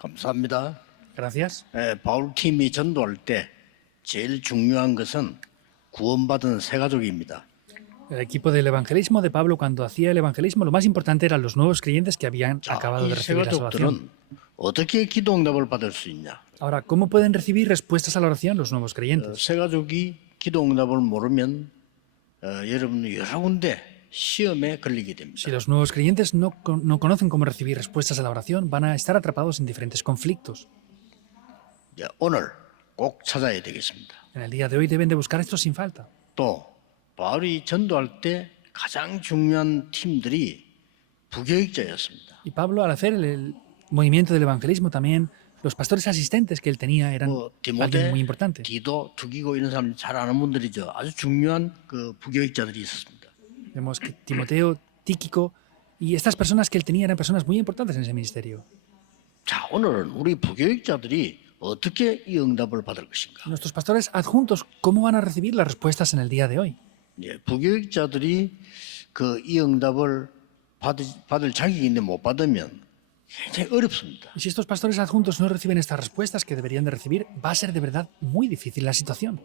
감사합니다. Gracias. 바울 팀이 전도할 때 제일 중요한 것은 구원받은 새 가족입니다. El equipo del evangelismo de Pablo, cuando hacía el evangelismo, lo más importante eran los nuevos creyentes que habían 자, acabado de 이 새 recibir la salvación. 가족들은 어떻게 기도 응답을 받을 수 있냐? Ahora, ¿cómo pueden recibir respuestas a la oración los nuevos creyentes? 새 가족이 기도 응답을 모르면 여러분은 여러 군데 시험에 걸리게 됩니다. Si los nuevos creyentes no conocen cómo recibir respuestas a la oración, van a estar atrapados en diferentes conflictos. 이제 오늘 꼭 찾아야 되겠습니다. En el día de hoy deben de buscar esto sin falta. 또 바울이 전도할 때 가장 중요한 팀들이 부교육자였습니다. Y Pablo, al hacer el movimiento del evangelismo, también los pastores asistentes que él tenía eran alguien muy 디모데, importante. 디도, 두기고 이런 사람 잘 아는 분들이죠. 아주 중요한 그 부교육자들이 있었습니다. Vemos que Timoteo, Tíquico y estas personas que él tenía eran personas muy importantes en ese ministerio. 자, 오늘은 우리 부교육자들이 어떻게 이 응답을 받을 것인가? Nuestros pastores adjuntos, ¿cómo van a recibir las respuestas en el día de hoy? 예, 부교육자들이 그 이 응답을 받을 자격이 있는데 못 받으면 굉장히 어렵습니다. Y si estos pastores adjuntos no reciben estas respuestas que deberían de recibir, va a ser de verdad muy difícil la situación.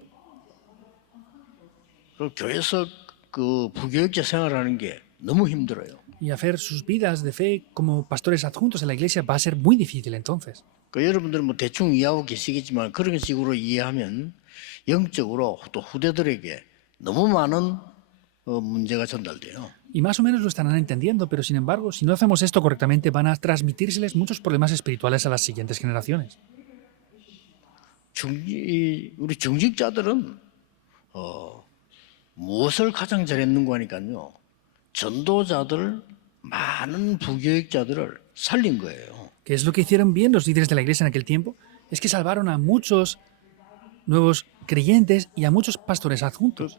그 교회에서 그 부교육자 생활하는 게 너무 힘들어요. Y hacer sus vidas de fe como pastores adjuntos en la iglesia va a ser muy difícil entonces. 그 여러분들은 뭐 대충 이해하고 계시겠지만 그런 식으로 이해하면 영적으로 또 후대들에게 너무 많은 문제가 전달돼요. Y más o menos lo estarán entendiendo, pero sin embargo, si no hacemos esto correctamente, van a transmitírseles muchos problemas espirituales a las siguientes generaciones. 우리 중직자들은 무엇을 가장 잘했는가 하니까요. 전도자들, 많은 부교육자들을 살린 거예요. ¿Qué es lo que hicieron bien los líderes de la iglesia en aquel tiempo? Es que salvaron a muchos nuevos creyentes y a muchos pastores adjuntos.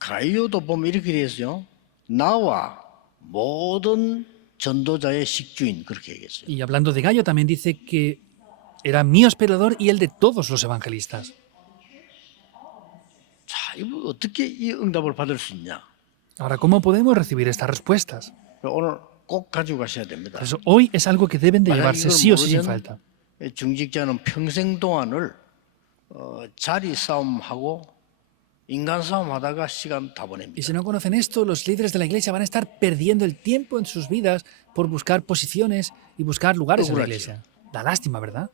가이오도 보면 이렇게 되어 있어요. 나와 모든 전도자의 식주인 그렇게 얘기했어요. Y hablando de Gallo, también dice que era mi hospedador y el de todos los evangelistas. 자, 이거 어떻게 이 응답을 받을 수 있냐? Ahora, ¿cómo podemos recibir estas respuestas? 오늘 꼭 가지고 가셔야 됩니다. Por eso, hoy es algo que deben de 만약 llevarse 이걸 sí o sí sin 모르면 falta. 중직자는 평생 동안을 자리 싸움하고 인간 싸움하다가 시간 다 Y 보냅니다. si no conocen esto, los líderes de la iglesia van a estar perdiendo el tiempo en sus vidas por buscar posiciones y buscar lugares en la iglesia. Da lástima, ¿verdad?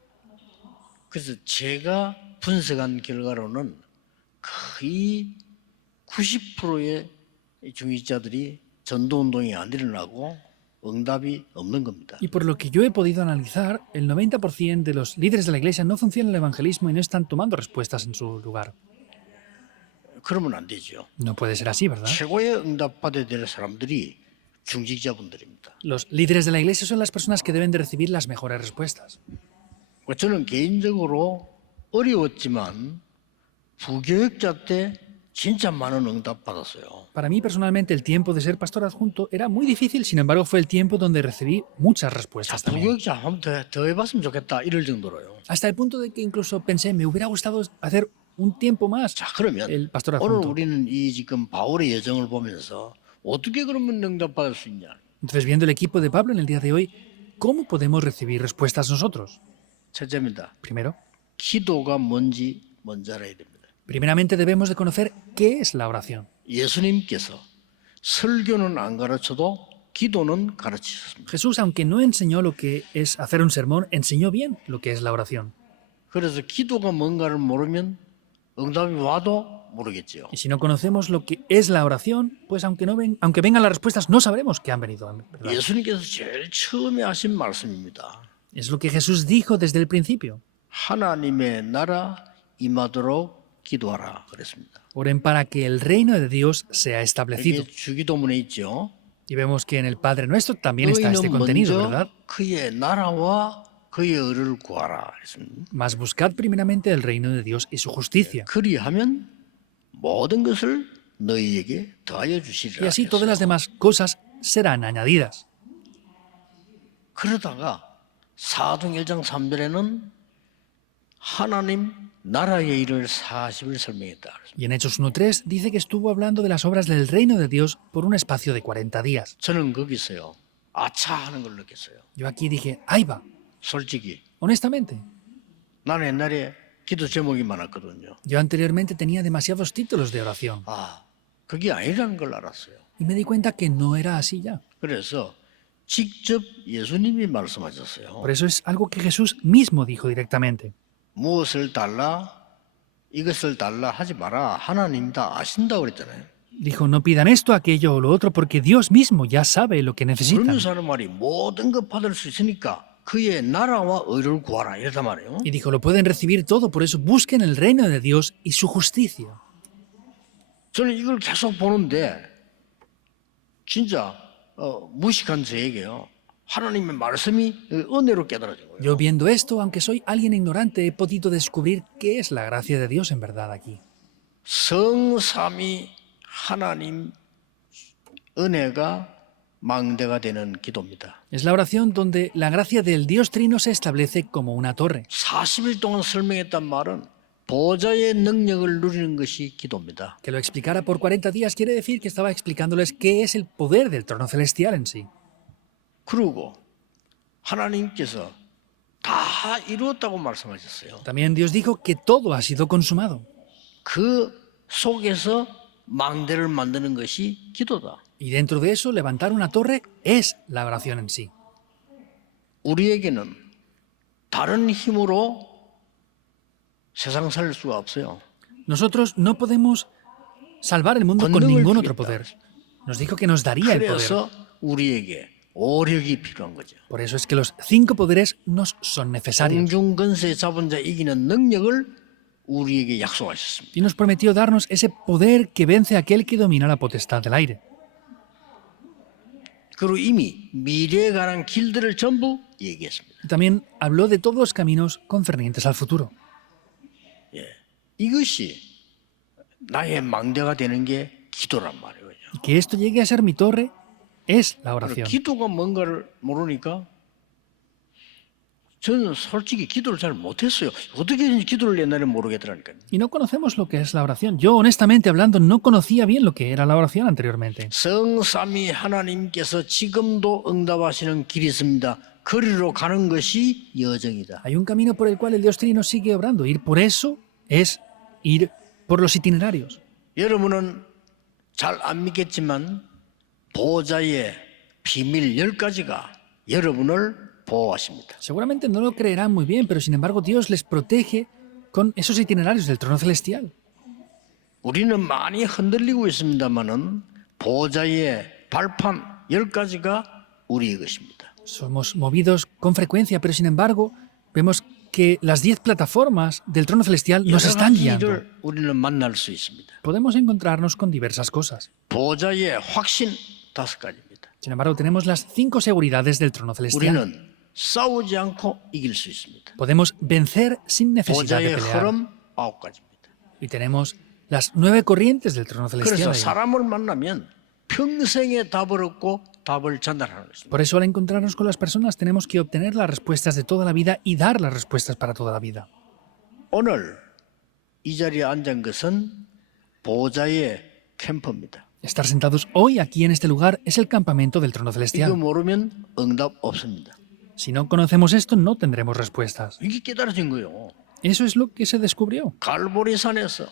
그래서 제가 분석한 결과로는 거의 90%의 중직자들이 전도운동이 안 일어나고 응답이 없는 겁니다. Y por lo que yo he podido analizar, el 90% de los líderes de la iglesia no funcionan el evangelismo y no están tomando respuestas en su lugar. 그러면 안 되죠. No puede ser así, ¿verdad? 최고의 응답 받아야 될 사람들이 중직자분들입니다. Los líderes de la iglesia son las personas que deben de recibir las mejores respuestas. 저는 개인적으로 어려웠지만 부교육자 때 진짜 많은 응답 받았어요. Para mí, personalmente, el tiempo de ser pastor adjunto era muy difícil, sin embargo, fue el tiempo donde recibí muchas respuestas también. 부교육자 한번 더 해봤으면 좋겠다 이럴 정도로요. Hasta el punto de que incluso pensé, me hubiera gustado hacer un tiempo más 자, 그러면 el pastor 오늘 adjunto. 우리는 이 지금 바울의 여정을 보면서 어떻게 그러면 응답 받을 수 있냐? Entonces, viendo el equipo de Pablo en el día de hoy, ¿cómo podemos recibir respuestas nosotros? 첫째입니다. Primero, 기도가 뭔지 먼저 알아야 됩니다. primeramente debemos de conocer qué es la oración. 예수님께서 설교는 안 가르쳐도 기도는 가르치셨습니다. Jesús, aunque no enseñó lo que es hacer un sermón, enseñó bien lo que es la oración. 그래서 기도가 뭔가를 모르면 응답이 와도 모르겠죠. Y si no conocemos lo que es la oración, pues aunque vengan las respuestas, no sabremos que han venido. ¿Verdad? 예수님께서 제일 처음에 하신 말씀입니다. Es lo que Jesús dijo desde el principio. 하나님의 나라 임하도록 기도하라 그랬습니다. Oren para que el reino de Dios sea 이게 establecido. 주기도문에 있죠. Y vemos que en el Padre Nuestro también está este 너희는 contenido, 먼저 ¿verdad? 그의 나라와 그의 의를 구하라 했습니다. Mas buscad primeramente el reino de Dios y su justicia. 그리하면 모든 것을 너희에게 더하여 Y 주시리라. así todas las demás cosas serán añadidas. 그러다가 사도행 1장 3절에는 하나님 나라의 일을 40일 설명했다. Y en Hechos 1.3 dice que estuvo hablando de las obras del reino de Dios por un espacio de 40 días. 저는 거기서요. 아차 하는 걸 느꼈어요. Yo aquí dije, ahí va. 솔직히 Honestamente, 나는 옛날에 기도 제목이 많았거든요. yo anteriormente tenía demasiados títulos de oración 아, 그게 아니라는 걸 알았어요. y me di cuenta que no era así ya. 그래서 직접 예수님이 말씀하셨어요. Por eso es algo que Jesús mismo dijo directamente. 무엇을 달라, 이것을 달라 하지 마라. 하나님 다 아신다고 그랬잖아요. Dijo, no pidan esto, aquello o lo otro, porque Dios mismo ya sabe lo que necesitan. 그러면서 하는 말이 모든 것 받을 수 있으니까 그의 나라와 의를 구하라 이랬단 말이에요. Y dijo, lo pueden recibir todo, por eso busquen el reino de Dios y su justicia. 저는 이걸 계속 보는데 진짜 무식한 저에게요. 하나님의 말씀이 은혜로 깨달아진 거예요. Yo viendo esto, aunque soy alguien ignorante, he podido descubrir qué es la gracia de Dios en verdad aquí. 성삼위 하나님 은혜가 망대가 되는 기도입니다. Es la oración donde la gracia del Dios Trino se establece como una torre. 40일 동안 설명했단 말은 보좌의 능력을 누리는 것이 기도입니다. Que lo explicara por 40 días quiere decir que estaba explicándoles qué es el poder del trono celestial en sí. 그리고 하나님께서 다 이루었다고 말씀하셨어요. También Dios dijo que todo ha sido consumado. 그 속에서 망대를 만드는 것이 기도다. Y dentro de eso, levantar una torre es la oración en sí. 우리에게는 다른 힘으로 세상 살 수가 없어요. Nosotros no podemos salvar el mundo con ningún otro poder. Nos dijo que nos daría el poder. 그래서 우리에게 오력이 필요한 거죠. Por eso es que los 5 poderes nos son necesarios. 공중 근세 잡은 자 이기는 능력을 우리에게 약속하셨습니다. Y nos prometió darnos ese poder que vence a aquel que domina la potestad del aire. 그리고 이미 미래에 관한 길들을 전부 얘기했습니다. Y también habló de todos los caminos concernientes al futuro. 이것이 나의 망대가 되는 게 기도란 말이에요. Y que esto llegue a ser mi torre es la oración. 기도가 뭔가를 모르니까 저는 솔직히 기도를 잘 못했어요. 어떻게 기도를 옛날에 모르겠더라니까요. Y no conocemos lo que es la oración. Yo, honestamente hablando, no conocía bien lo que era la oración anteriormente. 성삼위 하나님께서 지금도 응답하시는 길이 있습니다. 거리로 가는 것이 여정이다. Hay un camino por el cual el Dios Trino sigue obrando. Ir por eso es ir por los itinerarios. 여러분은 잘 안 믿겠지만 보호자의 비밀 10가지가 여러분을 보호하십니다. Seguramente no lo creerán muy bien, pero sin embargo Dios les protege con esos itinerarios del trono celestial. 우리는 많이 흔들리고 있습니다만은 보호자의 발판 10가지가 우리의 것입니다. Somos movidos con frecuencia, pero sin embargo vemos que las 10 plataformas del trono celestial nos 여러 están guiando. 가지를 우리는 만날 수 있습니다. Podemos encontrarnos con diversas cosas. 보호자의 확신 5가지입니다. Sin embargo, tenemos las 5 seguridades del trono celestial. 우리는 싸우지 않고 이길 수 있습니다. Podemos vencer sin necesidad de 보호자의 pelear. 흐름 9가지입니다. Y tenemos las 9 corrientes del trono 그래서 celestial. 사람을 만나면 평생의 답을 얻고 답을 전달하는 것입니다. Por eso al encontrarnos con las personas tenemos que obtener las respuestas de toda la vida y dar las respuestas para toda la vida. 오늘 이 자리에 앉은 것은 보호자의 캠프입니다. Estar sentados hoy aquí en este lugar es el campamento del trono 이거 celestial. 모르면 응답 없습니다. Si no conocemos esto, no tendremos respuestas. 이게 깨달아진 거예요. Eso es lo que se descubrió. 갈보리산에서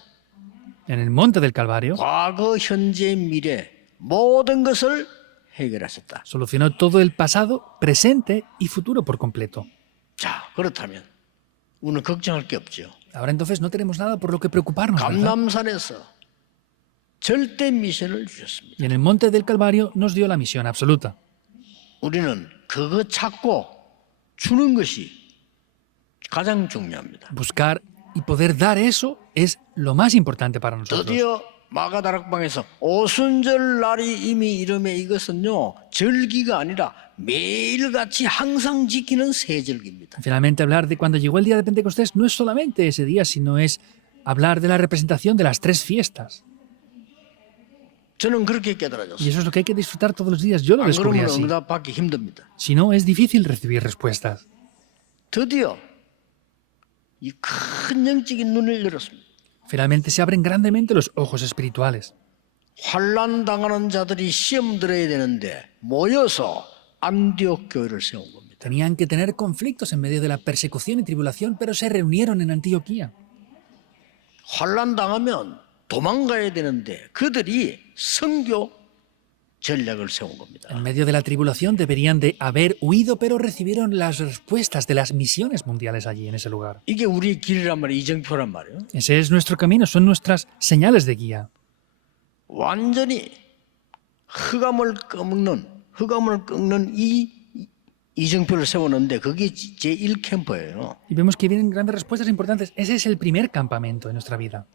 En el monte del Calvario 과거, 현재, 미래 모든 것을 해결하셨다. solucionó todo el pasado, presente y futuro por completo. 자, 그렇다면 우리는 걱정할 게 없죠. Ahora entonces no tenemos nada por lo que preocuparnos, ¿verdad? 감남산에서 절대 미션을 주셨습니다. Y en el monte del Calvario nos dio la misión absoluta. 우리는 그거 찾고 주는 것이 가장 중요합니다. Buscar y poder dar eso es lo más importante para nosotros. 드디어 마가다락방에서 오순절 날이 이미 이름에 이것은요 절기가 아니라 매일같이 항상 지키는 세절기입니다. Finalmente hablar de cuando llegó el día de Pentecostés no es solamente ese día, sino es hablar de la representación de las 3 fiestas. 저는 그렇게 Y 깨달아졌어요. eso es lo que hay que disfrutar todos los días. Yo lo 안 descubrí 그러면 así. 응답받기 힘듭니다. Si no, es difícil recibir respuestas. 드디어 이 큰 영적인 눈을 열었습니다. Finalmente se abren grandemente los ojos espirituales. 환난 당하는 자들이 시험 들어야 되는데 모여서 안디옥 교회를 세운 겁니다. Tenían que tener conflictos en medio de la persecución y tribulación, pero se reunieron en Antioquía. 환난 당하면 도망가야 되는데 그들이 선교 전략을 세운 겁니다. En medio de la tribulación deberían de haber huido, pero recibieron las respuestas de las misiones mundiales allí, en ese lugar. 이게 우리의 길이란 말이에요. 이정표란 말이에요. Ese es nuestro camino, son nuestras señales de guía. 완전히 흑암을 꺾는 이 이정표를 세우는데 그게 제1캠프예요. Y vemos que vienen grandes respuestas importantes. Ese es el primer campamento en nuestra vida.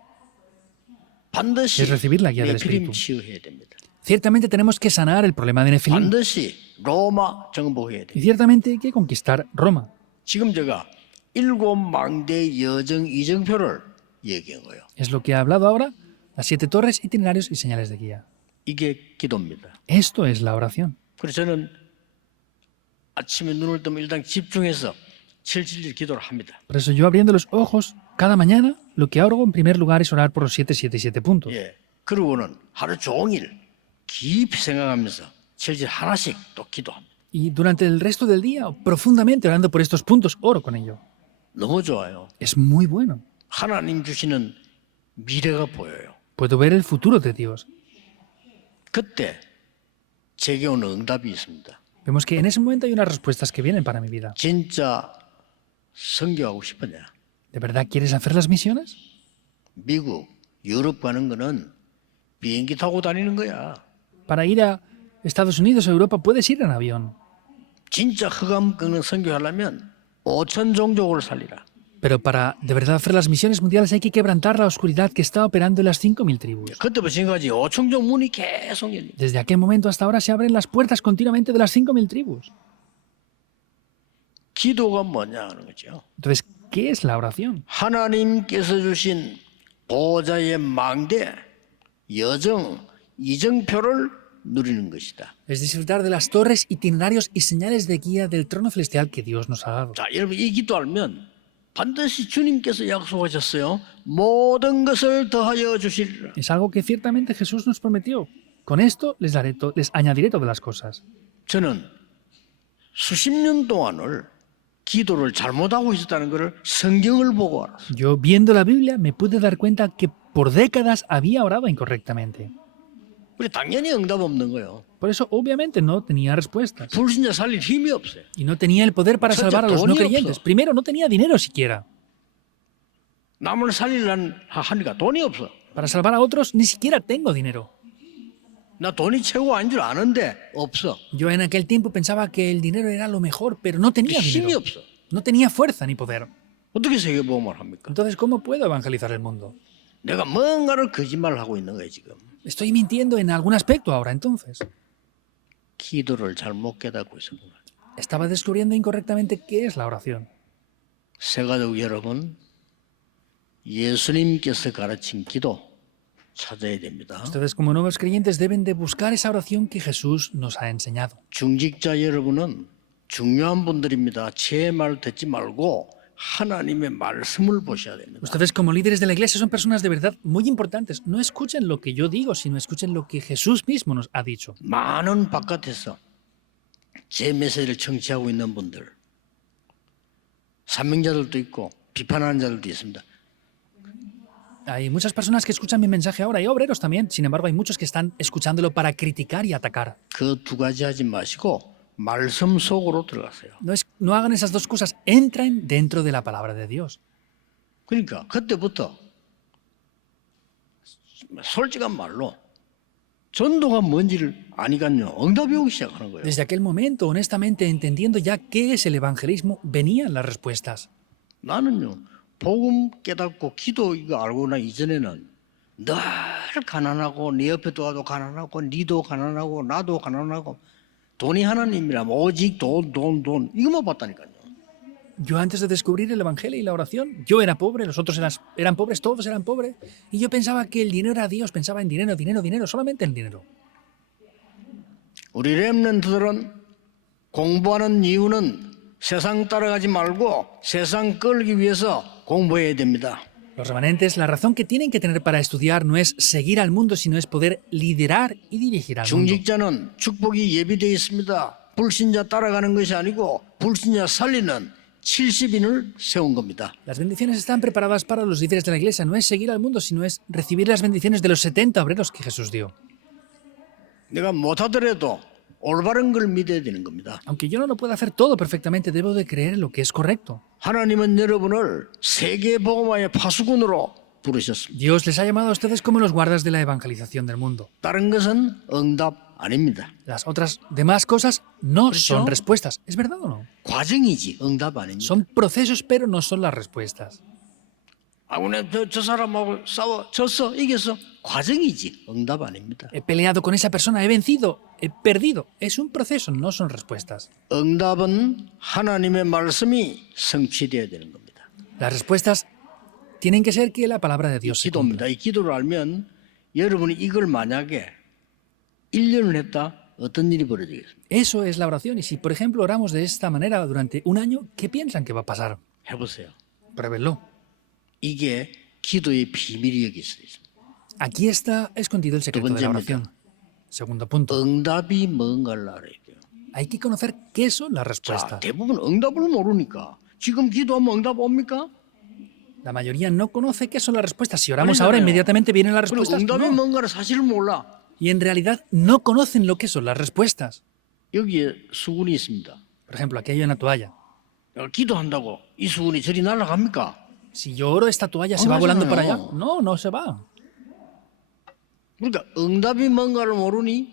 반드시 Es recibir la guía del 네피림 Espíritu. 치유해야 됩니다. Ciertamente tenemos que sanar el problema de Nefilim. 반드시 로마 정복해야 Y 됩니다. ciertamente hay que conquistar Roma. 지금 제가 7망대 여정 이정표를 얘기한 거예요. Es lo que ha hablado ahora, las 7 torres, itinerarios y señales de guía. 이게 기도입니다. Esto es la oración. 그래서 저는 아침에 눈을 뜨면 일단 집중해서 777 기도를 합니다. Por eso yo abriendo los ojos cada mañana, lo que hago en primer lugar es orar por los 777 puntos. 예. 그러고는 하루 종일 깊이 생각하면서 777 하나씩 또 기도합니다. Y durante el resto del día, profundamente orando por estos puntos, oro con ello. 너무 좋아요. Es muy bueno. 하나님 주시는 미래가 보여요. Puedo ver el futuro de Dios. 그때 제게 오는 응답이 있습니다. Vemos que en ese momento hay unas respuestas que vienen para mi vida. 진짜 선교하고 싶으냐? ¿De verdad quieres hacer las misiones? 미국, 유럽 가는 거는 비행기 타고 다니는 거야. Para ir a Estados Unidos o Europa puedes ir en avión. 진짜 흑암 끄는 선교하려면 5천 종족을 살리라. Pero para de verdad hacer las misiones mundiales hay que quebrantar la oscuridad que está operando en las 5.000 tribus. 그때부터 지금까지 5천종 문이 계속 열립니다. Desde aquel momento hasta ahora se abren las puertas continuamente de las 5.000 tribus. 기도가 뭐냐 하는 거죠. Entonces, ¿qué es la oración? 하나님께서 주신 보좌의 망대, 여정, 이정표를 누리는 것이다. Es disfrutar de las torres, itinerarios y señales de guía del trono celestial que Dios nos ha dado. 자, 여러분 이 기도 알면 반드시 주님께서 약속하셨어요. 모든 것을 더하여 주시리라. Es algo que ciertamente Jesús nos prometió. Con esto les añadiré todas las cosas. 저는 수십 년 동안을 기도를 잘못하고 있었다는 것을 성경을 보고 알았어요. Yo viendo la Biblia me pude dar cuenta que por décadas había orado incorrectamente. 우리 당연히 응답 없는 거예요. Por eso obviamente no tenía respuestas. 불신자 살릴 힘이 없어요. Y no tenía el poder para salvar a los no creyentes. Primero, no tenía dinero siquiera. 남을 살리려는 하니까 돈이 없어. Para salvar a otros, ni siquiera tengo dinero. 나 돈이 최고 아닌 줄 아는데 없어. Yo en aquel tiempo pensaba que el dinero era lo mejor, pero no tenía 힘이 dinero. 없어. No tenía fuerza ni poder. 어떻게 세계복음을 합니까? Entonces, ¿cómo puedo evangelizar el mundo? 내가 뭔가를 거짓말을 하고 있는 거예요 지금. Estoy mintiendo en algún aspecto ahora, entonces. 기도를 잘못 깨닫고 있습니다. Estaba descubriendo incorrectamente qué es la oración. 새가족 여러분, 예수님께서 가르친 기도 찾아야 됩니다. Ustedes como nuevos creyentes deben de buscar esa oración que Jesús nos ha enseñado. 중직자 여러분은 중요한 분들입니다. 제 말 듣지 말고 하나님의 말씀을 보셔야 됩니다. Ustedes como líderes de la iglesia son personas de verdad muy importantes. No escuchen lo que yo digo, sino escuchen lo que Jesús mismo nos ha dicho. 많은 바깥에서 제 메시지를 청취하고 있는 분들, 산명자들도 있고 비판하는 자들도 있습니다. Hay muchas personas que escuchan mi mensaje ahora y obreros también. Sin embargo, hay muchos que están escuchándolo para criticar y atacar. 그 두 가지 하지 마시고 말씀 속으로 들어가세요. No hagan esas dos cosas. Entren dentro de la palabra de Dios. 그러니까 그때부터 솔직한 말로 전도가 뭔지를 아니간요 응답이 오기 시작하는 거예요. Desde aquel momento, honestamente, entendiendo ya qué es el evangelismo, venían las respuestas. 나는요 복음 깨닫고 기도 이거 알고 나 이전에는 늘 가난하고 네 옆에 도와도 가난하고 니도 가난하고 나도 가난하고 돈이 하나님이라면 오직 돈 이것만 봤다니까요. Yo antes de descubrir el evangelio y la oración, yo era pobre, los otros eran pobres, todos eran pobres, y yo pensaba que el dinero era Dios, pensaba en dinero, solamente en dinero. 우리 렘넌트들은 공부하는 이유는 세상 따라가지 말고 세상 끌기 위해서 공부해야 됩니다. Los remanentes, la razón que tienen que tener para estudiar no es seguir al mundo, sino es poder liderar y dirigir al mundo. 중직자는 축복이 예비되어 있습니다. 불신자 따라가는 것이 아니고 불신자 살리는 70인을 세운 겁니다. Las bendiciones están preparadas para los líderes de la iglesia. No es seguir al mundo, sino es recibir las bendiciones de los 70 obreros que Jesús dio. 내가 못하더라도 올바른 걸 믿어야 되는 겁니다. Aunque yo no lo pueda hacer todo perfectamente, debo de creer en lo que es correcto. 하나님은 여러분을 세계 복음화의 파수꾼으로 부르셨습니다. Dios les ha llamado a ustedes como los guardas de la evangelización del mundo. 다른 것은 응답 아닙니다. Las otras demás cosas no son respuestas. ¿Es verdad o no? 과정이지 응답 아닙니다. Son procesos, pero no son las respuestas. 저 사람하고 싸워 졌어 이겼어 과정이지 응답 아닙니다. He peleado con esa persona, he vencido, he perdido. Es un proceso, no son respuestas. 응답은 하나님의 말씀이 성취되어야 되는 겁니다. Las respuestas tienen que ser que la palabra de Dios se cumpla. 기도입니다. 이 기도를 알면 여러분이 이걸 만약에 1년을 했다 어떤 일이 벌어지겠습니까? Eso es la oración. Y si, por ejemplo, oramos de esta manera durante un año, ¿qué piensan que va a pasar? 해보세요. Pruébenlo. 이게 기도의 비밀이 여기 있어요. Aquí está escondido el secreto de la oración. Segundo punto. 응답이 뭔가를 알아야 돼요. Hay que conocer qué son las 자, respuestas. 대부분 응답을 모르니까 지금 기도하면 응답 옵니까? La mayoría no conoce qué son las respuestas. Si oramos Aní잖아요. ahora, inmediatamente vienen las 그리고 respuestas. 응답이 No. 뭔가를 사실을 몰라. Y en realidad no conocen lo que son las respuestas. 여기에 수군이 있습니다. Por ejemplo, aquí hay una toalla. 내가 기도한다고 이 수군이 저리 날아갑니까? Si yo oro, esta toalla se va no, volando no, para allá. no. No, no se va. 그러니까 응답이 뭔가를 모르니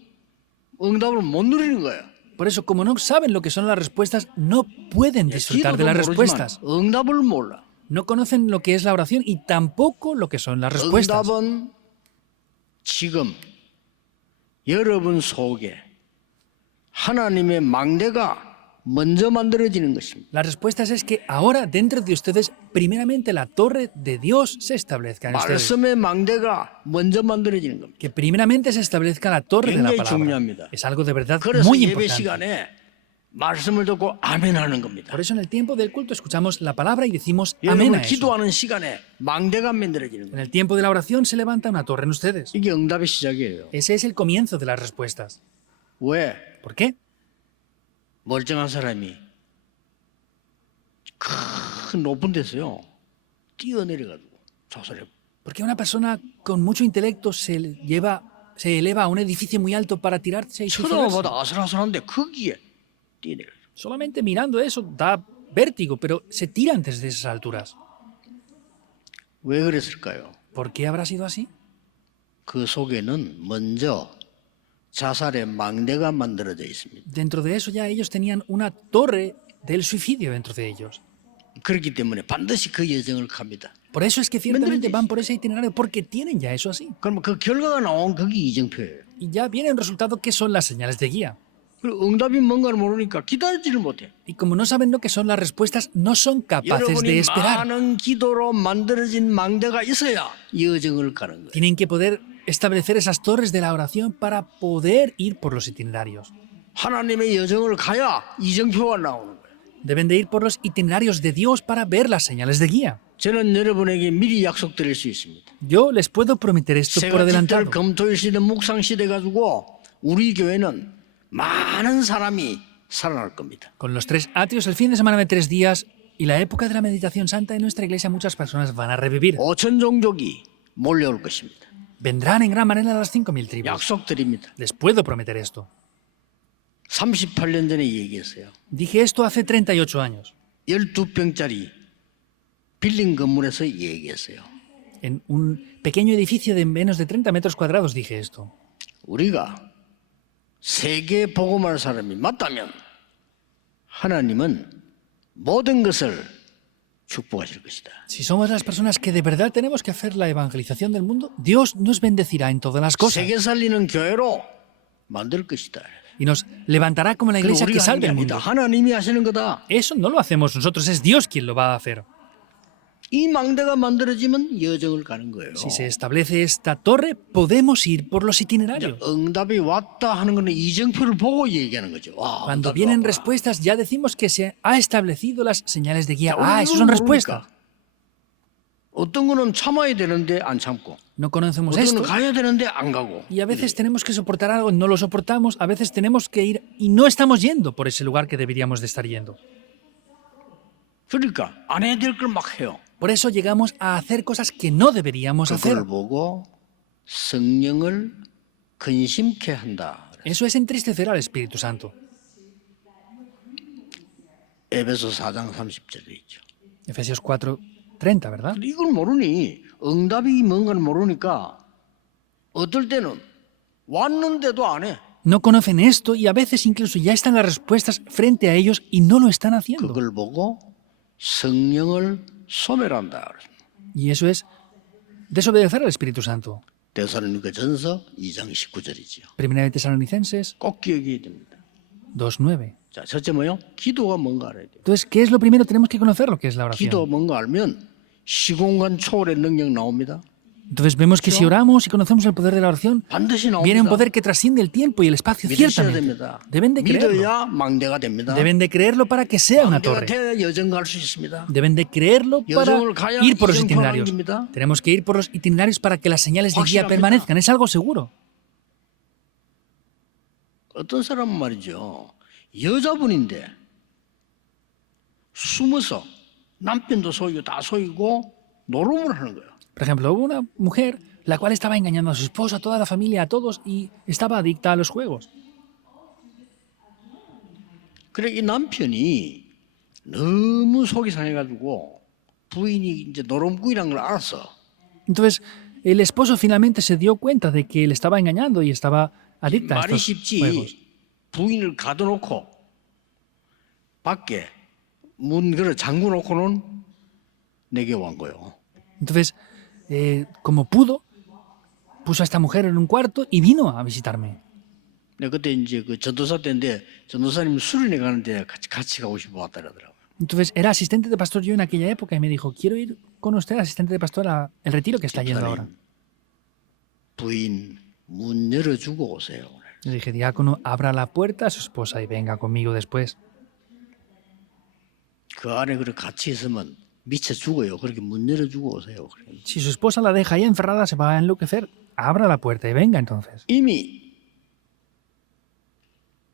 응답을 못 누리는 거예요. Por eso, como no saben lo que son las respuestas, no pueden disfrutar de 기도도 las 모르지만 respuestas. 응답을 몰라. No conocen lo que es la oración y tampoco lo que son las respuestas. 응답은 지금 여러분 속에 하나님의 망대가 먼저 만들어지는 것입니다. La respuesta es que ahora dentro de ustedes, primeramente la torre de Dios se establezca en ustedes. 말씀의 망대가 먼저 만들어지는 겁니다. Que primeramente se establezca la torre de la 굉장히 palabra. 중요합니다. Es algo de verdad 그래서 muy 예배 importante. 시간에 말씀을 듣고 아멘 하는 겁니다. Por eso en el tiempo del culto escuchamos la palabra y decimos amén 여러분 a eso. 기도하는 시간에 망대가 만들어지는 En 거예요. el tiempo de la oración se levanta una torre en ustedes. 이게 응답의 시작이에요. Ese es el comienzo de las respuestas. 왜? ¿Por qué? 멀쩡한 사람이 큰 높은 데서요 뛰어내려가지고 자살해. Porque una persona con mucho intelecto se eleva a un edificio muy alto para tirarse y suicidarse. 쳐다보다 아슬아슬한데 거기에 뛰어내려. Solamente mirando eso da vértigo, pero se tiran desde esas alturas. 왜 그랬을까요? ¿Por qué habrá sido así? 그 속에는 먼저 자살의 망대가 만들어져 있습니다. Dentro de eso ya ellos tenían una torre del suicidio dentro de ellos. 그렇기 때문에 반드시 그 여정을 갑니다. Por eso es que ciertamente van por ese itinerario, porque tienen ya eso así. 그러면 그 결과가 나온 그게 이정표예요. Y ya viene el resultado que son las señales de guía. 그리고 응답이 뭔가를 모르니까 기다리지를 못해. Y como no saben lo que son las respuestas, no son capaces de 여러분이 esperar. 많은 기도로 만들어진 망대가 있어야 여정을 가는 거예요. Tienen que poder establecer esas torres de la oración para poder ir por los itinerarios. 하나님의 여정을 가야 이정표가 나오는 거예요. Deben de ir por los itinerarios de Dios para ver las señales de guía. 저는 여러분에게 미리 약속드릴 수 있습니다. Yo les puedo prometer esto por 새가 adelantado. 집절 금토일 시대 묵상 시대 가지고 우리 교회는 많은 사람이 살아날 겁니다. Con los 3 atrios, el fin de semana de 3 días y la época de la meditación santa en nuestra iglesia, muchas personas van a revivir. 5천 종족이 몰려올 것입니다. Vendrán en gran manera las 5.000 tribus. 약속드립니다. Les puedo prometer esto. 38년 전에 얘기했어요. Dije esto hace 38 años. 12평짜리 빌린 건물에서 얘기했어요. En un pequeño edificio de menos de 30 metros cuadrados dije esto. 우리가 세계 복음할 사람이 맞다면 하나님은 모든 것을 축복하실 것이다. Si somos las personas que de verdad tenemos que hacer la evangelización del mundo, Dios nos bendecirá en todas las cosas 세계 살리는 교회로 만들 것이다. y nos levantará como la 그럼 iglesia que 우리가 하는 게 salve al 아니다. mundo. 하나님이 하시는 거다. Eso no lo hacemos nosotros, es Dios quien lo va a hacer. 이 망대가 만들어지면 여정을 가는 거예요. Si se establece esta torre, podemos ir por los itinerarios. 응답이 왔다 하는 거는 이정표를 보고 얘기하는 거죠. 와, Cuando 응답이 vienen 왔구나. respuestas, ya decimos que se ha establecido las señales de guía. 자, Ah, 우리는 eso son 모르니까. respuestas. 어떤 거는 참아야 되는데 안 참고, No conocemos 어떤 esto. 거는 가야 되는데 안 가고. Y a veces tenemos que soportar algo, no lo soportamos, a veces tenemos que ir y no estamos yendo por ese lugar que deberíamos de estar yendo. 그러니까 안 해야 될 걸 막 해요. Por eso llegamos a hacer cosas que no deberíamos hacer. 그걸 보고 성령을 근심케 한다. Eso es entristecer al Espíritu Santo. 에베소 4장 30절에 있죠. Efesios 4:30, ¿verdad? 근데 이걸 모르니 응답이 뭔가를 모르니까 어떨 때는 왔는데도 안 해. No conocen esto y a veces incluso ya están las respuestas frente a ellos y no lo están haciendo. 그걸 보고 성령을 소멸한다. Y eso es desobedecer al Espíritu Santo. 데살로니가전서 2장 19절이지요. Primera de Tesalonicenses 꼭 기억해야 됩니다. 2:9. 자, 첫째 뭐요? 기도가 뭔가 알아야 돼요. Entonces, ¿qué es lo primero? Tenemos que conocer lo que es la 기도 oración. 뭔가 알면 시공간 초월의 능력 나옵니다. Entonces vemos que si oramos y conocemos el poder de la oración, 반드시 viene un 나옵니다. poder que trasciende el tiempo y el espacio, 믿으셔야 ciertamente. 됩니다. Deben de creerlo. 믿어야 망대가 됩니다. Deben de creerlo para que sea una 망대가 torre. 돼야 여정 갈 수 있습니다. Deben de creerlo para 여정을 가야 ir por los 이정 itinerarios. 방향입니다. Tenemos que ir por los itinerarios para que las señales de guía 확실합니다. permanezcan. Es algo seguro. 어떤 사람은 말이죠. 여자분인데 숨어서 남편도 속이고 다 속이고 노름을 하는 거예요. Por ejemplo, hubo una mujer la cual estaba engañando a su esposo, a toda la familia, a todos y estaba adicta a los juegos. 그래 이 남편이 너무 속이 상해가지고 부인이 이제 노름꾼이란 걸 알았어. Entonces, el esposo finalmente se dio cuenta de que le estaba engañando y estaba adicta a 말이 estos juegos. 쉽지 부인을 가둬놓고 밖에 문 그래 잠궈 놓고는 내게 온 거요. Entonces, como pudo, puso a esta mujer en un cuarto y vino a visitarme. 내가 그때 이제 그 전도사 때인데 전도사님 수련회 가는데 같이 가고 싶어 왔다 그러더라고요. Entonces, era asistente de pastor yo en aquella época y me dijo, quiero ir con usted, asistente de pastor, al retiro que está yendo ahora. 부인 문 열어주고 오세요. Le dije, diácono, abra la puerta a su esposa y venga conmigo después. 그 안에 그렇게 같이 있으면 미쳐 죽어요. 그렇게 문 열어주고 오세요. 그래. Si su esposa la deja ahí encerrada, se va a enloquecer. Abra la puerta y venga entonces. 이미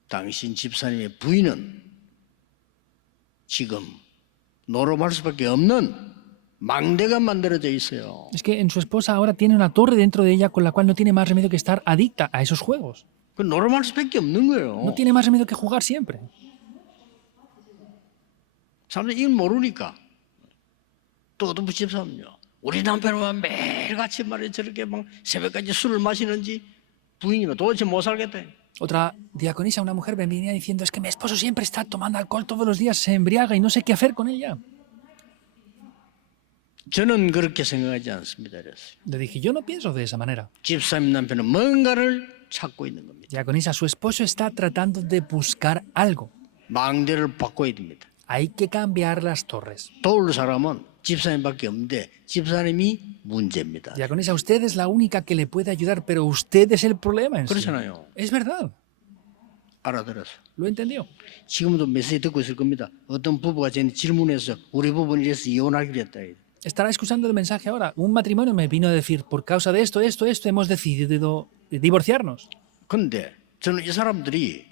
당신 집사님의 부인은 지금 노름할 수밖에 없는 망대가 만들어져 있어요. Es que en su esposa ahora tiene una torre dentro de ella con la cual no tiene más remedio que estar adicta a esos juegos. 그 노름할 수밖에 없는 거예요. No tiene más remedio que jugar siempre. 사람들이 이걸 모르니까 또 어떤 집사람은요. 우리 남편은 매일같이 말이야 저렇게 막 새벽까지 술을 마시는지 부인이면 도대체 못 살겠다. Otra diaconisa, una mujer, me venía diciendo, es que mi esposo siempre está tomando alcohol todos los días, se embriaga y no sé qué hacer con ella. 저는 그렇게 생각하지 않습니다. 그랬어요. Le dije, yo no pienso de esa manera. 집사님 남편은 뭔가를 찾고 있는 겁니다. Diaconisa, su esposo está tratando de buscar algo. 망대를 바꿔야 됩니다. Hay que cambiar las torres. 도울 사람은 집사님밖에 없는데 집사님이 문제입니다. Diaconisa, usted es la única que le puede ayudar, pero usted es el problema en sí. 그렇잖아요. Es verdad. 알아들었어. Lo entendió. 지금도 메시지 듣고 있을 겁니다. 어떤 부부가 저한테 질문해서 우리 부부는 이래서 이혼하기로 했다. Estará escuchando el mensaje ahora. Un matrimonio me vino a decir, por causa de esto, hemos decidido divorciarnos. 그런데 저는 이 사람들이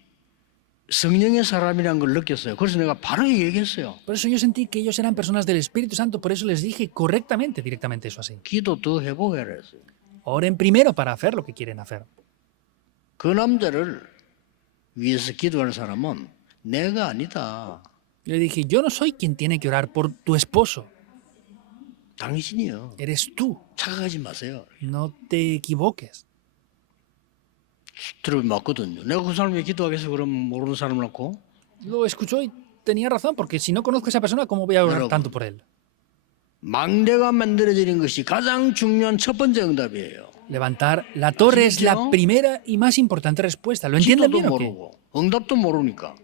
성령의 사람이라는 걸 느꼈어요. 그래서 내가 바로 얘기했어요. Por eso yo sentí que ellos eran personas del Espíritu Santo, por eso les dije correctamente, directamente eso así. 기도 더 해보게 그랬어요. Oren primero para hacer lo que quieren hacer. 그 남자를 위해서 기도하는 사람은 내가 아니다. Yo le dije, yo no soy quien tiene que orar por tu esposo. 당신이요. Eres tú. 착각하지 마세요. No te equivoques. 들으면 맞거든요. 내가 그 사람에게 기도하겠어 그럼 모르는 사람을 놓고. Lo escuchó y tenía razón, porque si no conozco a esa persona, ¿cómo voy a orar tanto por él? 망대가 만들어지는 것이 가장 중요한 첫 번째 응답이에요. Levantar la torre es la primera y más importante respuesta. ¿Lo entienden 기도도 bien o qué? 모르고 응답도 모르니까.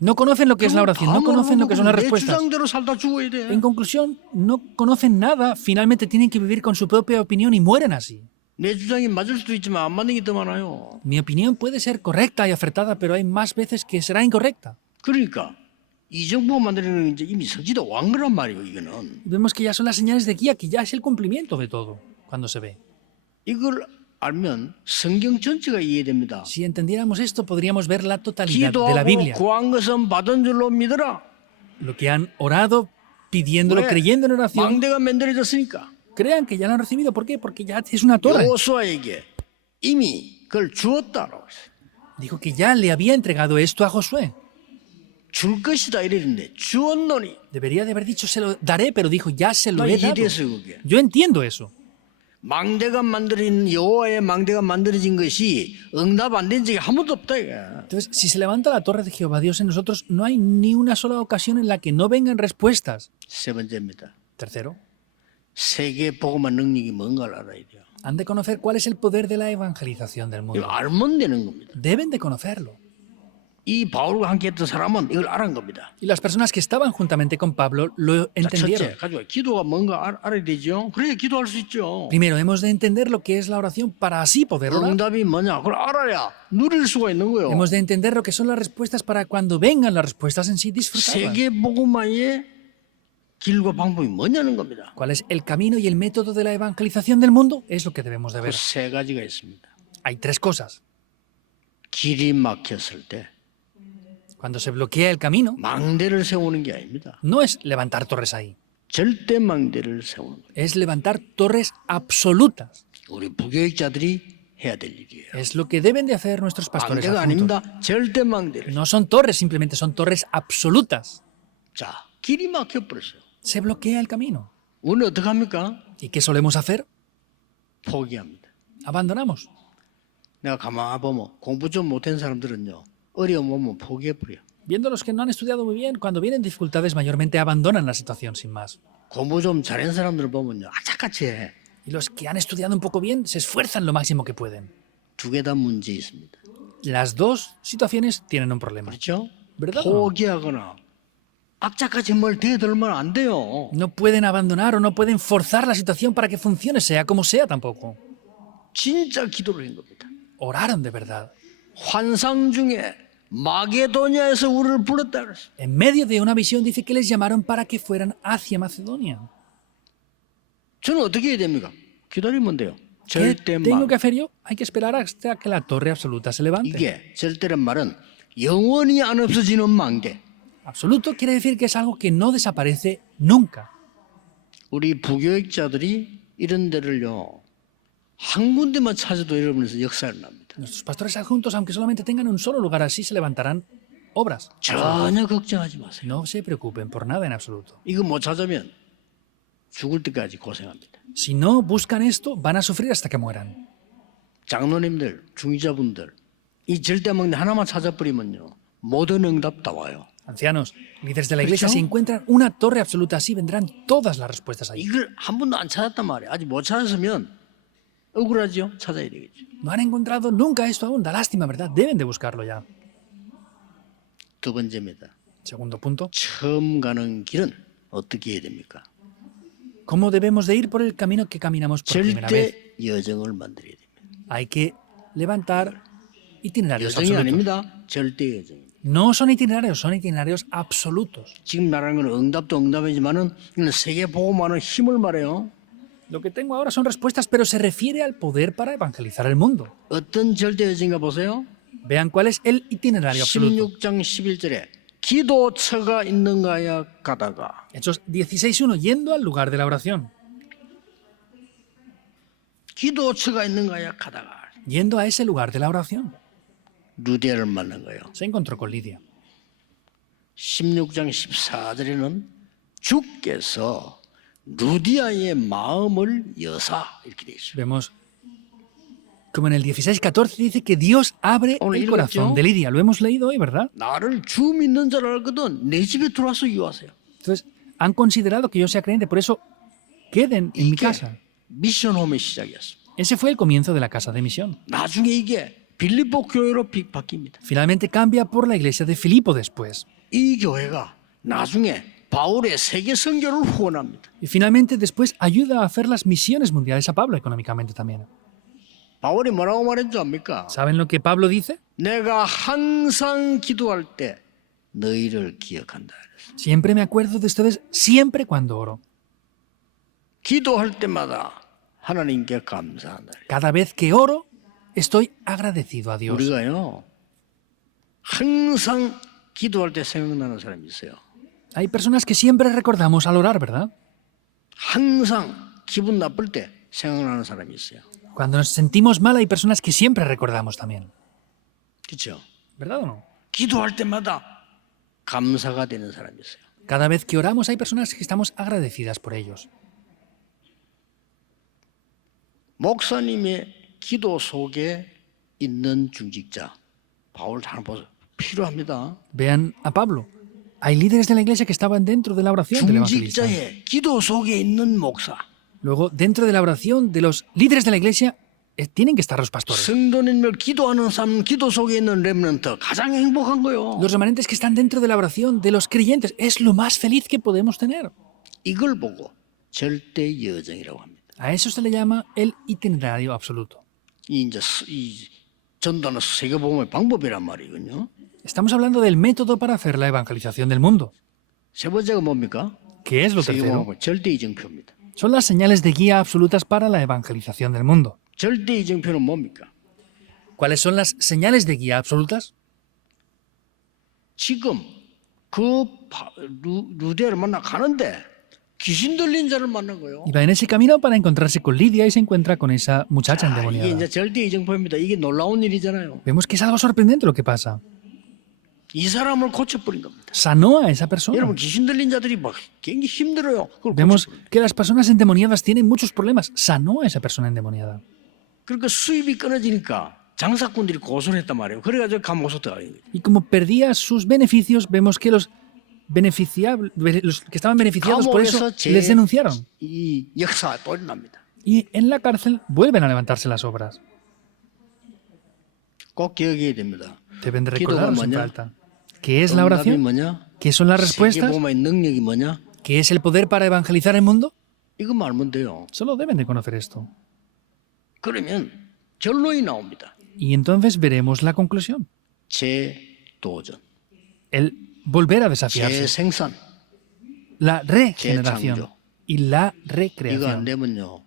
No conocen lo que es la oración, no conocen lo que son las 내 respuestas. 주장대로 살다 죽어야 돼. En conclusión, no conocen nada, finalmente tienen que vivir con su propia opinión y mueren así. 내 주장이 맞을 수도 있지만 안 맞는 게 더 많아요. Mi opinión puede ser correcta y acertada, pero hay más veces que será incorrecta. 그러니까 이정보 만드는 건 이제 이미 서지도 완 거란 말이에요. 이거는 Vemos que ya son las señales de guía, que ya es el cumplimiento de todo cuando se ve. 이걸 알면 성경 전체가 이해됩니다. Si entendiéramos esto, podríamos ver la totalidad de la 기도하고 Biblia. 구한 것은 받은 줄로 믿어라. Lo que han orado, pidiéndolo, 왜? creyendo en oración, 망대가 만들어졌으니까. crean que ya lo han recibido. ¿Por qué? Porque ya es una torre. 여호수아에게 이미 그걸 주었다라고 했어요. Dijo que ya le había entregado esto a Josué. 줄 것이다 이랬는데 주었노니. Debería de haber dicho, se lo daré, pero dijo, ya se lo 나 he dado. 이해됐어요 그게. Yo entiendo eso. 망대가 만들어진 여호와의 망대가 만들어진 것이 응답 안 된 적이 한 번도 없다 이게. Entonces, si se levanta la torre de Jehová Dios en nosotros, no hay ni una sola ocasión en la que no vengan respuestas. 세 번째입니다. Tercero, 세계 복음한 능력이 뭔가를 알아야 돼요. han de conocer cuál es el poder de la evangelización del 이거 mundo. 알면 되는 겁니다. Deben de conocerlo. 이 바울과 함께 했던 사람은 이걸 알은 겁니다. Y las personas que estaban juntamente con Pablo lo 자, entendieron. 첫째, 가지고 기도가 뭔가 알아야 되죠. 그래야 기도할 수 있죠. Primero, hemos de entender lo que es la oración para así poder orar. 응답이 뭐냐? 그걸 알아야 누릴 수가 있는 거예요. Hemos de entender lo que son las respuestas para cuando vengan las respuestas en sí, disfrutarlas. 세계 복음화의 길과 방법이 뭐냐는 겁니다. ¿Cuál es el camino y el método de la evangelización del mundo? Es lo que debemos de 그 ver. 세 가지가 있습니다. Hay tres cosas. 길이 막혔을 때 Cuando se bloquea el camino, 망대를 세우는 게 아닙니다. no es levantar torres ahí, 절대 망대를 세우는 거예요. es levantar torres absolutas. 우리 부교육자들이 해야 될 일이에요. Es lo que deben de hacer nuestros pastores 망대가 adjuntos. 아닙니다. 절대 망대를. No son torres, simplemente son torres absolutas. 자, 길이 막혀버렸어요. Se bloquea el camino. 우리는 어떻게 합니까? ¿Y qué solemos hacer? 포기합니다. Abandonamos. 내가 가만히 보면 공부 좀 못한 사람들은요. 어려움 오면 포기해버려. Viendo los que no han estudiado muy bien, cuando vienen dificultades mayormente abandonan la situación sin más. 공부 좀 잘한 사람들을 보면요. 악착같이 해. Y los que han estudiado un poco bien se esfuerzan lo máximo que pueden. 두 개 다 문제 있습니다. Las dos situaciones tienen un problema. 그렇죠? ¿Verdad o no? 포기하거나 악착같이 뭘 대들면 안 돼요. No pueden abandonar o no pueden forzar la situación para que funcione, sea como sea tampoco. 진짜 기도를 한 겁니다. Oraron de verdad. 환상 중에 마게도냐에서 우리를 불렀다 그랬어요. En medio de una visión dice que les llamaron para que fueran hacia Macedonia. 저는 어떻게 해야 됩니까? 기다리면 돼요. ¿Qué 절대 tengo 막. que hacer yo? Hay que esperar hasta que la torre absoluta se levante. 이게 절대란 말은 영원히 안 없어지는 망대. Absoluto quiere decir que es algo que no desaparece nunca. 우리 부교육자들이 이런 데를요. 한 군데만 찾아도 여러분에서 역사를 납니다. Nuestros pastores adjuntos, aunque solamente tengan un solo lugar así, se levantarán obras. 전혀 걱정하지 마세요. No se preocupen por nada en absoluto. 이거 못 찾으면 죽을 때까지 고생합니다. Si no buscan esto, van a sufrir hasta que mueran. 장로님들, 중위자분들 이 절대망대 하나만 찾아버리면요. 모든 응답 다 와요. Ancianos, líderes de la iglesia, ¿Escuchó? si encuentran una torre absoluta así, vendrán todas las respuestas ahí. 이걸 한 번도 안 찾았단 말이에요. 아직 못 찾았으면 억울하죠. 찾아야 되겠죠. No han encontrado nunca esto aún. Da lástima, ¿verdad? Deben de buscarlo ya. 두 번째입니다. Segundo punto. 처음 가는 길은 어떻게 해야 됩니까? ¿Cómo debemos de ir por el camino que caminamos por primera vez? 절대 여정을 만들어야 됩니다. Hay que levantar itinerarios 여정이 absolutos. 아닙니다. 절대 여정입니다. No son itinerarios absolutos. 지금 말하는 건 응답도 응답이지만은 이건 세계 복음화는 힘을 말해요. Lo que tengo ahora son respuestas, pero se refiere al poder para evangelizar el mundo. 어떤 절대 여정인가 보세요. Vean cuál es el itinerario absoluto. 16장 11절에 기도처가 있는가야 가다가 Hechos 16.1, yendo al lugar de la oración. 기도처가 있는가야 가다가 Yendo a ese lugar de la oración, 루디아를 만난 거예요. se encontró con Lidia. 16장 14절에는 주께서 루디아의 마음을 여사 이렇게 돼 있어요. Vemos como en el 16.14 dice que Dios abre el corazón de Lidia. Lo hemos leído hoy, ¿verdad? 나를 주 믿는 자를 알거든 내 집에 들어와서 이용하세요. Entonces, han considerado que yo sea creyente, por eso queden en mi 이게 casa. 미션홈의 시작이었어. Ese fue el comienzo de la casa de misión. 나중에 이게 빌립보 교회로 바뀝니다. Finalmente cambia por la iglesia de Filipo después. 이 교회가 나중에 바울의 세계 선교를 후원합니다. Y finalmente después ayuda a hacer las misiones mundiales a Pablo económicamente también. 바울이 뭐라고 말했는지 압니까? ¿Saben lo que Pablo dice? 내가 항상 기도할 때 너희를 기억한다. 그랬어요. Siempre me acuerdo de ustedes, siempre cuando oro. 기도할 때마다 하나님께 감사한다. Cada vez que oro, estoy agradecido a Dios. 우리가요 항상 기도할 때 생각나는 사람이 있어요. Hay personas que siempre recordamos al orar, ¿verdad? 항상 기분 나쁠 때 생각나는 사람이 있어요. Cuando nos sentimos mal, hay personas que siempre recordamos también. 그렇죠? ¿Verdad o no? 기도할 때마다 감사가 되는 사람이 있어요. Cada vez que oramos, hay personas que estamos agradecidas por ellos. 목사님의 기도 속에 있는 중직자 바울 잘 보세요. 필요합니다. Vean a Pablo. Hay líderes de la iglesia que estaban dentro de la oración del evangelista. 중직자의 기도 속에 있는 목사. Luego, dentro de la oración de los líderes de la iglesia, tienen que estar los pastores. 성도님들 기도하는 사람 기도 속에 있는 렘넌트 가장 행복한 거요. Los remanentes que están dentro de la oración de los creyentes es lo más feliz que podemos tener. 이걸 보고 절대 여정이라고 합니다. A eso se le llama el itinerario absoluto. 이 이제 이 전도는 세계복음의 방법이란 말이거든요. Estamos hablando del método para hacer la evangelización del mundo. 세 번째가 뭡니까? ¿Qué es lo tercero? 세계복음의 절대 이정표입니다. Son las señales de guía absolutas para la evangelización del mundo. 절대 이정표는 뭡니까? ¿Cuáles son las señales de guía absolutas? 지금 그 루디아를 만나 가는데 귀신 들린 자를 만난 거예요. Y va en ese camino para encontrarse con Lidia y se encuentra con esa muchacha 이게 endemoniada. 이제 절대 이정표입니다. 이게 놀라운 일이잖아요. Vemos que es algo sorprendente lo que pasa. 이 사람을 고쳐버린 겁니다. Sanó a esa persona. 여러분 귀신 들린 자들이 막 굉장히 힘들어요. 그걸 Vemos 고쳐버린. que las personas endemoniadas tienen muchos problemas. Sanó a esa persona endemoniada. 그러니까 수입이 끊어지니까 장사꾼들이 고소를 했단 말이에요. 그래가지고 감옥소 들어가는 거예요. Y como perdía sus beneficios, vemos que los que estaban beneficiados por eso 감옥에서 les denunciaron. 이 역사가 또 일어납니다. Y en la cárcel vuelven a levantarse las obras. 꼭 기억해야 됩니다. Deben de 기도가 recordaros sin 뭐냐? falta. ¿Qué es la 응답이 oración? 뭐냐? ¿Qué son las respuestas? 세계복음의 능력이 뭐냐? ¿Qué es el poder para evangelizar el mundo? 이거 알면 돼요. Solo deben de conocer esto. 그러면 결론이 나옵니다. Y entonces veremos la conclusión. 재도전, El volver a desafiarse. 재생산. La regeneración 재창조. y la 이거 안 recreación. 되면요.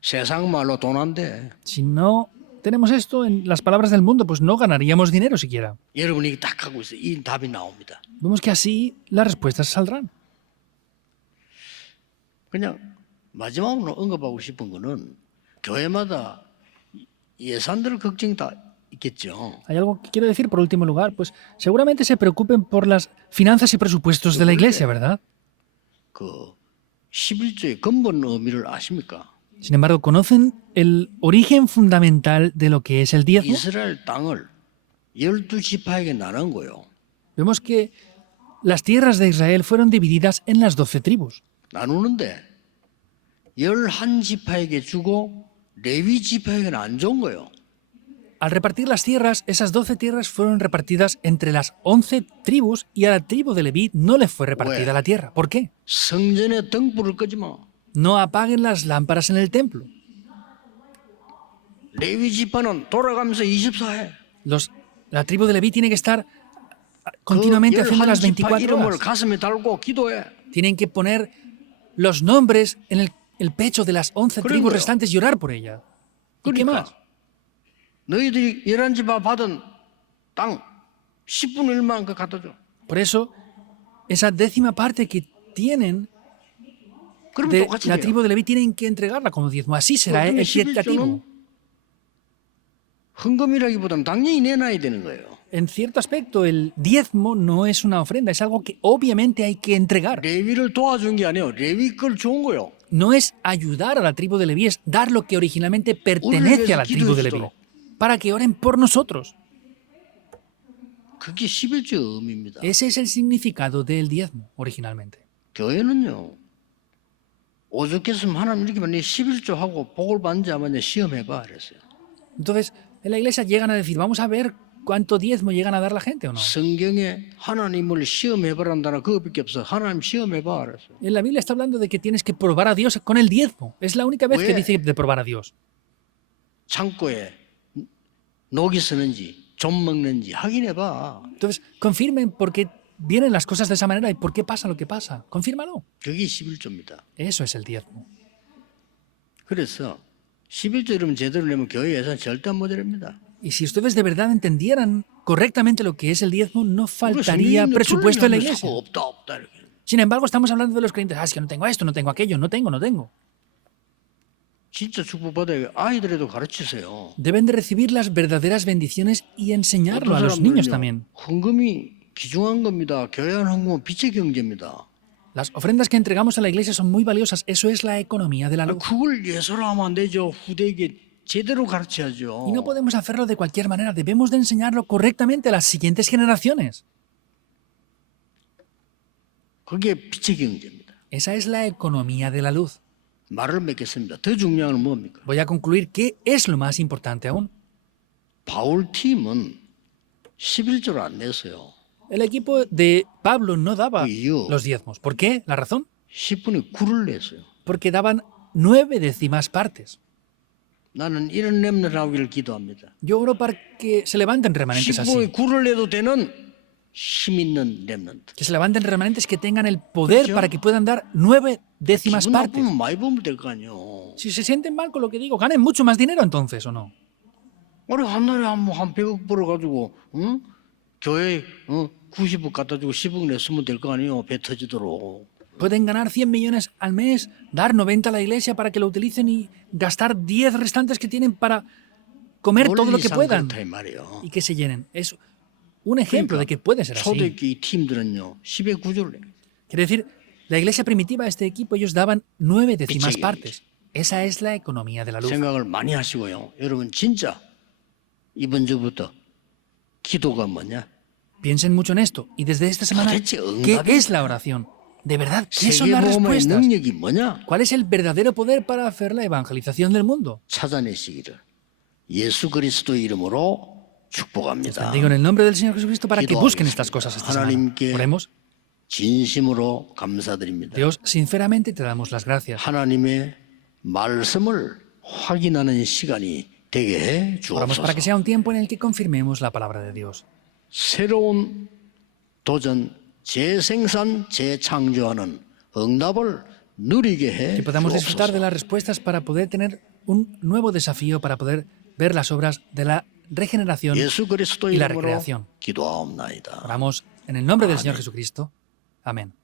세상 말로 돈 안 돼. Si no tenemos esto en las palabras del mundo, pues no ganaríamos dinero siquiera. 여러분이 딱 하고 있어요. 이 답이 나옵니다. Vemos que así las respuestas saldrán. 그냥 마지막으로 언급하고 싶은 거는 교회마다 예산들 걱정이 다 있겠죠. Hay algo que quiero decir por último lugar, pues seguramente se preocupen por las finanzas y presupuestos de la iglesia, ¿verdad? 그 11조의 근본 의미를 아십니까? Sin embargo, ¿conocen el origen fundamental de lo que es el diezmo? 이스라엘 땅을 12지파에게 나눈 거예요. Vemos que las tierras de Israel fueron divididas en las 12 tribus. 나누는데 11지파에게 주고 레위 지파에게는 안 준 거예요. Al repartir las tierras, esas 12 tierras fueron repartidas entre las 11 tribus y a la tribu de Leví no le fue repartida la tierra. ¿Por qué? 성전에 등불을 끄지 마. No apaguen las lámparas en el templo. 레위 지파는 돌아가면서 24해. La tribu de Leví tiene que estar continuamente haciendo las 24 이름을 horas. 가슴에 달고 기도해. Tienen que poner los nombres en el pecho de las 11 그런 tribus 거예요. restantes y orar por ellas. ¿Y qué más? 너희들이 11지파 받은 땅 10분의 1만 그 갖다 줘. Por eso, esa décima parte que tienen 그럼 de 똑같이 la 돼요. tribu de Leví tienen que entregarla como diezmo. Así será 그러면 equitativo. 11조는 헌금이라기보다는 당연히 내놔야 되는 거예요. En cierto aspecto, el diezmo no es una ofrenda, es algo que obviamente hay que entregar. 레위를 도와준 게 아니에요. 레위 걸 좋은 거예요. No es ayudar a la tribu de Leví, es dar lo que originalmente pertenece a la tribu de Leví, para que oren por nosotros. 그게 11조의 의미입니다. Ese es el significado del diezmo originalmente. 교회는요. 오죽했으면 하나님 이렇게 만약에 11조 하고 복을 받는지 한번 시험해봐 그랬어요. Entonces, en la iglesia llegan a decir, vamos a ver cuánto diezmo llegan a dar la gente o no. 성경에 하나님을 시험해보란다는 그거밖에 없어. 하나님 시험해봐 그랬어요. En la Biblia está hablando de que tienes que probar a Dios con el diezmo. Es la única vez que 왜? dice de probar a Dios. 창고에 녹이 쓰는지 좀 먹는지 확인해봐. Entonces, confirmen porque vienen las cosas de esa manera y por qué pasa lo que pasa? Confírmalo. 그게 11조입니다. Eso es el diezmo. 그래서 11조 이러면 제대로 내면 교회 예산 절대 안 모자랍니다. Y si ustedes de verdad entendieran correctamente lo que es el diezmo, no 우리 faltaría 성민이는 presupuesto en la 쫄리면 iglesia. 자꾸 없다 없다 이렇게. Sin embargo, estamos hablando de los creyentes. Es que no tengo esto, no tengo aquello, no tengo. 진짜 축복받아야 아이들에도 가르치세요. Deben de recibir las verdaderas bendiciones y enseñarlo a 어떤 los niños 사람들은요, también. 헌금이 귀중한 겁니다. 교회 안 헌금은 빛의 경제입니다. Las ofrendas que entregamos a la iglesia son muy valiosas. Eso es la economía de la luz. 그걸 예서로 하면 안 되죠. 후대에게 제대로 가르쳐야죠. Y no podemos hacerlo de cualquier manera. Debemos de enseñarlo correctamente a las siguientes generaciones. 그게 빛의 경제입니다. Esa es la economía de la luz. 말을 맺겠습니다. 더 중요한 건 뭡니까? Voy a concluir qué es lo más importante aún. 바울 팀은 11조를 안 냈어요. El equipo de Pablo no daba Yo. los diezmos. ¿Por qué? ¿La razón? 10분의 9를 냈어요. Porque daban 9 décimas partes. 나는 이런 렘넌트 하기를 기도합니다. Yo oro para que se levanten remanentes así. 10분의 9를 내도 되는 힘 있는 렘넌트. Que se levanten remanentes que tengan el poder Yo. para que puedan dar 9 décimas 기분 partes. 나쁘면 많이 벌면 될 거 아니에요. Si se sienten mal con lo que digo, ganen mucho más dinero entonces, ¿o no? 우리 한 달에 한 100억 벌어가지고 응? 교회 90억 갖다 주고 10억 냈으면 될 거 아니에요. 배 터지도록. Pueden ganar 100 millones al mes, dar 90 a la iglesia para que lo utilicen y gastar 10 restantes que tienen para comer todo lo que 논리상 puedan 그렇다 이 말이에요. y que se llenen. Es un ejemplo de que puede ser así. 초대교회 이 팀들은요 10의 9조를 내요. Quiere decir, la iglesia primitiva, este equipo, ellos daban 9 décimas Pichegui. partes. Esa es la economía de la luz. 생각을 많이 하시고요. 여러분 진짜 이번 주부터 기도가 뭐냐? Piensen mucho en esto. Y desde esta semana, 도대체 ¿qué 응답이 es la oración? De verdad, ¿qué son las 세계복음의 respuestas? 능력이 뭐냐? ¿Cuál es el verdadero poder para hacer la evangelización del mundo? 찾아내시기를 예수 그리스도 이름으로 축복합니다. Digo en el nombre del Señor Jesucristo para que busquen estas 기도하겠습니다. cosas esta semana. 하나님께 Oremos. 진심으로 감사드립니다. Dios, sinceramente te damos las gracias. 하나님의 말씀을 확인하는 시간이 되게 해 Oramos para que 주옵소서. sea un tiempo en el que confirmemos la palabra de Dios. 새로운 도전, 재생산, 재창조하는 응답을 누리게 해 Que podamos disfrutar de 주옵소서. las respuestas para poder tener un nuevo desafío, para poder ver las obras de la regeneración. 예수 그리스도 y la 이름으로 recreación. 기도하옵나이다. Oramos en el nombre del Señor Jesucristo. Amén.